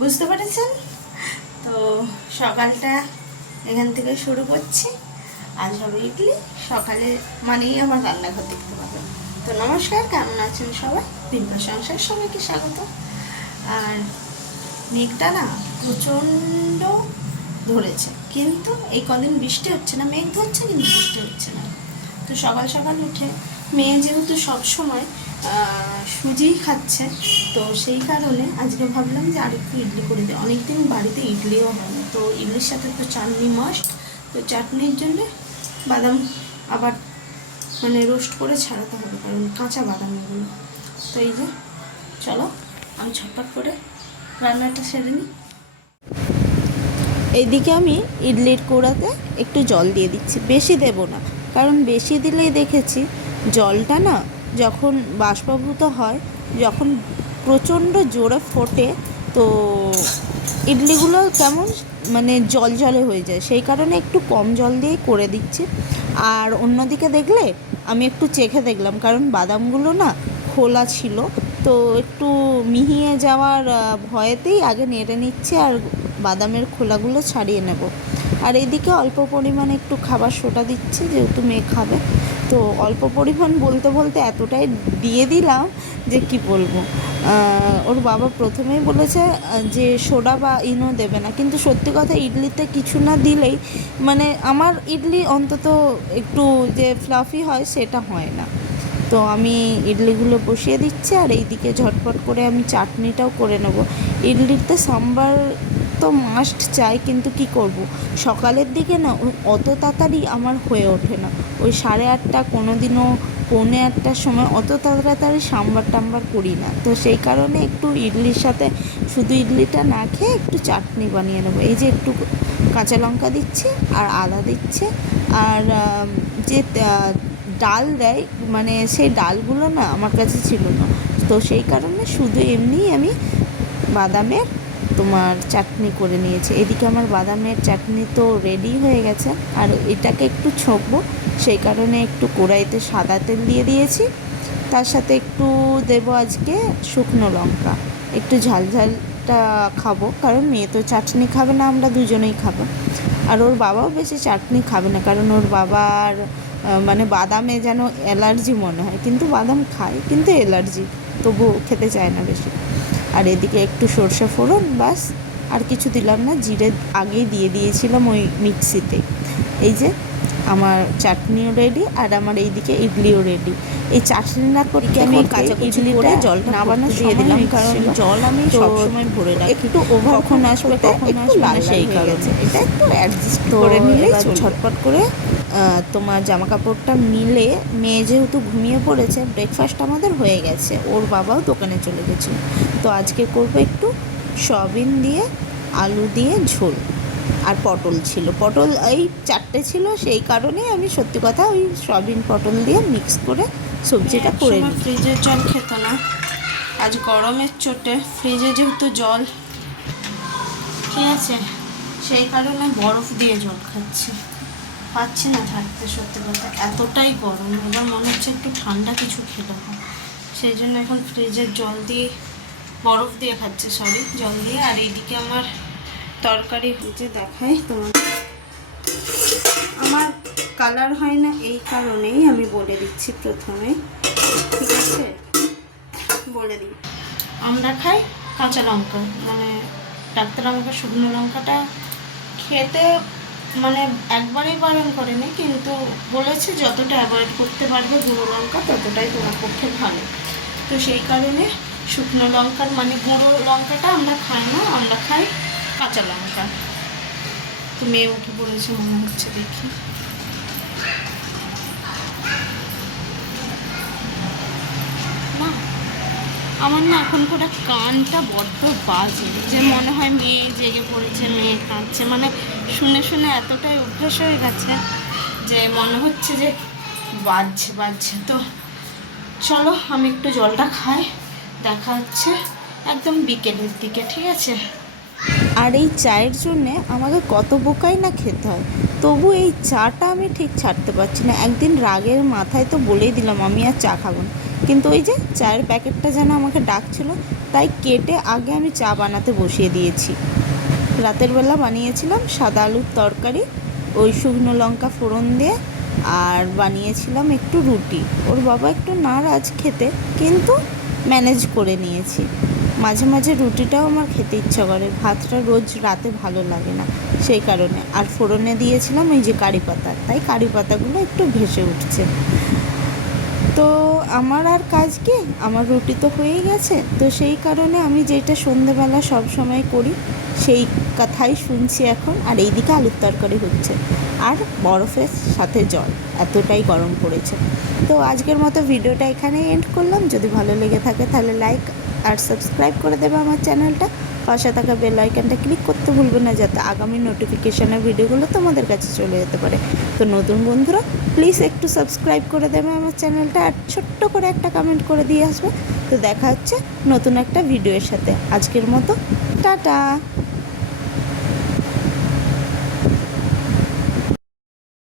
বুঝতে পেরেছেন? তো সকালটা এখান থেকে শুরু করছি। আজ হবে ইডলি। সকালে মানেই আমার রান্নাঘর দেখতে পাবেন। তো নমস্কার, কেমন আছেন সবাই? পিম্পা সংসার সবাইকে স্বাগত। আর মেঘটা না প্রচণ্ড ধরেছে। কিন্তু এই কদিন বৃষ্টি হচ্ছে না। মেঘ ধরছে কিন্তু বৃষ্টি হচ্ছে না। তো সকাল সকাল উঠে, মেয়ে যেহেতু সবসময় সুজিই খাচ্ছে। তো সেই কারণে আজকে ভাবলাম যে আরেকটু ইডলি করে দিই। অনেকদিন বাড়িতে ইডলিও হয় না। তো ইডলির সাথে তো চাটনি মাস্ট তো চাটনির জন্য বাদাম আবার মানে রোস্ট করে ছাড়াতে হবে, কারণ কাঁচা বাদাম এগুলো। তো এই যে, চলো, আমি ছটপট করে রান্নাটা সেরে নিই। এইদিকে আমি ইডলির কোড়াতে একটু জল দিয়ে দিচ্ছি। বেশি দেব না, কারণ বেশি দিলেই দেখেছি জলটা না যখন বাষ্পভূত হয়, যখন প্রচণ্ড জোরে ফোটে, তো ইডলিগুলো কেমন মানে জল জলে হয়ে যায়। সেই কারণে একটু কম জল দিয়েই করে দিচ্ছি। আর অন্যদিকে দেখলে আমি একটু চেখে দেখলাম, কারণ বাদামগুলো না খোলা ছিল, তো একটু মিহিয়ে যাওয়ার ভয়েতেই আগে নেড়ে নিচ্ছে আর বাদামের খোলাগুলো ছাড়িয়ে নেব। আর এদিকে অল্প পরিমাণে একটু খাবার সোটা দিচ্ছি, যেহেতু মেয়ে খাবে। তো অল্প পরিমাণ বলতে বলতে এতটাই দিয়ে দিলাম যে কি বলব। ওর বাবা প্রথমেই বলেছে যে সোডা বা ইনো দেবে না। কিন্তু সত্যি কথা ইডলিতে কিছু না দিলেই মানে আমার ইডলি অন্তত একটু যে ফ্লাফি হয় সেটা হয় না। তো আমি ইডলিগুলো বসিয়ে দিচ্ছি আর এইদিকে ঝটপট করে আমি চাটনিটাও করে নেব। ইডলিতে সাম্বার তো মাস্ট চাই, কিন্তু কি করব? সকালের দিকে না অত তাড়াতাড়ি আমার হয়ে ওঠে না। ওই সাড়ে আটটা কোনো দিনও পৌনে আটটার সময় অত তাড়াতাড়ি সাম্বার টাম্বার করি না। তো সেই কারণে একটু ইডলির সাথে শুধু ইডলিটা না খেয়ে একটু চাটনি বানিয়ে নেব। এই যে একটু কাঁচা লঙ্কা দিচ্ছে, আর আদা দিচ্ছে, আর যে ডাল দেয় মানে সেই ডালগুলো না আমার কাছে ছিল না। তো সেই কারণে শুধু এমনিই আমি বাদামের তোমার চাটনি করে নিয়েছি। এদিকে আমার বাদামের চাটনি তো রেডি হয়ে গেছে, আর এটাকে একটু ছোঁকবো সেই কারণে একটু কড়াইতে সাদা তেল দিয়ে দিয়েছি। তার সাথে একটু দেবো আজকে শুকনো লঙ্কা। একটু ঝাল ঝালটা খাব, কারণ মেয়ে তো চাটনি খাবে না, আমরা দুজনেই খাব। আর ওর বাবাও বেশি চাটনি খাবে না, কারণ ওর বাবার মানে বাদামে যেন অ্যালার্জি মনে হয়। কিন্তু বাদাম খায়, কিন্তু অ্যালার্জি তবু খেতে চায় না বেশি। আর এদিকে একটু সর্ষে ফোড়ন বাস আর কিছু দিলাম না জিরে আগেই দিয়ে দিয়েছিলাম ওই মিক্সিতে। এই যে আমার চাটনিও রেডি আর আমার এইদিকে ইডলিও রেডি এই চাটনিটা করতে আমি কাঁচা ইডলিটা জলটা নামানো দিয়ে দিলাম কারণ জল আমি সবসময় ভরে রাখি। একটু ওভার কখন আসবে কখন আসবে না সেই কারণে। এটা একটু অ্যাডজাস্ট করে নিলে ঝটপট করে তোমার জামা কাপড়টা মিলে মেয়ে যেহেতু ঘুমিয়ে পড়েছে ব্রেকফাস্ট আমাদের হয়ে গেছে। ওর বাবাও দোকানে চলে গেছিল। তো আজকে করব একটু সয়াবিন দিয়ে আলু দিয়ে ঝোল আর পটল ছিল। পটল এই চারটে ছিল সেই কারণে আমি সত্যি কথা ওই সয়াবিন পটল দিয়ে মিক্স করে সবজিটা করে নিই। ফ্রিজের জল খেত না। আজ গরমের চোটে ফ্রিজে যেহেতু জল ঠিক আছে সেই কারণে বরফ দিয়ে জল খাচ্ছি। পাচ্ছি না থাকতে সত্যি কথা, এতটাই গরম। এবার মনে হচ্ছে একটু ঠান্ডা কিছু খেতে হয় সেই জন্য এখন ফ্রিজের জল দিয়ে, বরফ দিয়ে খাচ্ছে সরি জল দিয়ে। আর এইদিকে আমার তরকারি হয়েছে, দেখাই তোমার আমার কালার হয় না এই কারণেই আমি বলে দিচ্ছি প্রথমে, ঠিক আছে? বলে দিই। আমরা খাই কাঁচা লঙ্কা মানে ডাক্তার আমাকে শুকনো লঙ্কাটা খেতে মানে একবারেই বারণ করেনি, কিন্তু বলেছে যতটা অ্যাভয়েড করতে পারবে গুঁড়ো লঙ্কা ততটাই তোমার পক্ষে ভালো। তো সেই কারণে শুকনো লঙ্কার মানে গুঁড়ো লঙ্কাটা আমরা খাই না, আমরা খাই কাঁচা লঙ্কা। তো মেয়ে উঠে বলেছে মনে হচ্ছে দেখি। আমার না এখন করে কানটা বড্ড বাজে, যে মনে হয় মেয়ে জেগে পড়েছে, মেয়ে কাঁদছে মানে শুনে শুনে এতটাই অভ্যেস হয়ে গেছে যে মনে হচ্ছে যে বাজছে বাজছে। তো চলো, আমি একটু জলটা খাই। দেখা হচ্ছে একদম বিকেলের দিকে, ঠিক আছে? আর এই চায়ের জন্যে আমাকে কত বোকাই না খেতে হয়। তবু এই চাটা আমি ঠিক ছাড়তে পারছি না। একদিন রাগের মাথায় তো বলেই দিলাম, আমি আর চা খাব না। কিন্তু ওই যে চায়ের প্যাকেটটা যেন আমাকে ডাকছিল, তাই কেটে আগে আমি চা বানাতে বসিয়ে দিয়েছি। রাতের বেলা বানিয়েছিলাম সাদা আলুর তরকারি, ওই শুকনো লঙ্কা ফোড়ন দিয়ে, আর বানিয়েছিলাম একটু রুটি। ওর বাবা একটু নারাজ খেতে, কিন্তু ম্যানেজ করে নিয়েছি। মাঝে মাঝে রুটিটাও আমার খেতে ইচ্ছা করে, ভাতটা রোজ রাতে ভালো লাগে না সেই কারণে। আর ফোড়নে দিয়েছিলাম এই যে কারি পাতা, তাই কারি পাতাগুলো একটু ভেসে উঠছে। তো আমার আর কাজ কি? আমার রুটি তো হয়েই গেছে। তো সেই কারণে আমি যেটা সন্ধেবেলা সব সময় করি সেই কথাই শুনছি এখন। আর এইদিকে আলুর তরকারি হচ্ছে। আর বরফের সাথে জল, এতটাই গরম পড়েছে। তো আজকের মতো ভিডিওটা এখানেই এন্ড করলাম। যদি ভালো লেগে থাকে তাহলে লাইক আর সাবস্ক্রাইব করে দেবে আমার চ্যানেলটা। পাশে থাকা বেল আইকনটা ক্লিক করতে ভুলবে না, যাতে আগামী নোটিফিকেশনের ভিডিওগুলো তোমাদের কাছে চলে যেতে পারে। তো নতুন বন্ধুরা প্লিজ একটু সাবস্ক্রাইব করে দেবে আমার চ্যানেলটা আর ছোট্ট করে একটা কমেন্ট করে দিয়ে আসবে। তো দেখা হচ্ছে নতুন একটা ভিডিওর সাথে। আজকের মতো, টাটা!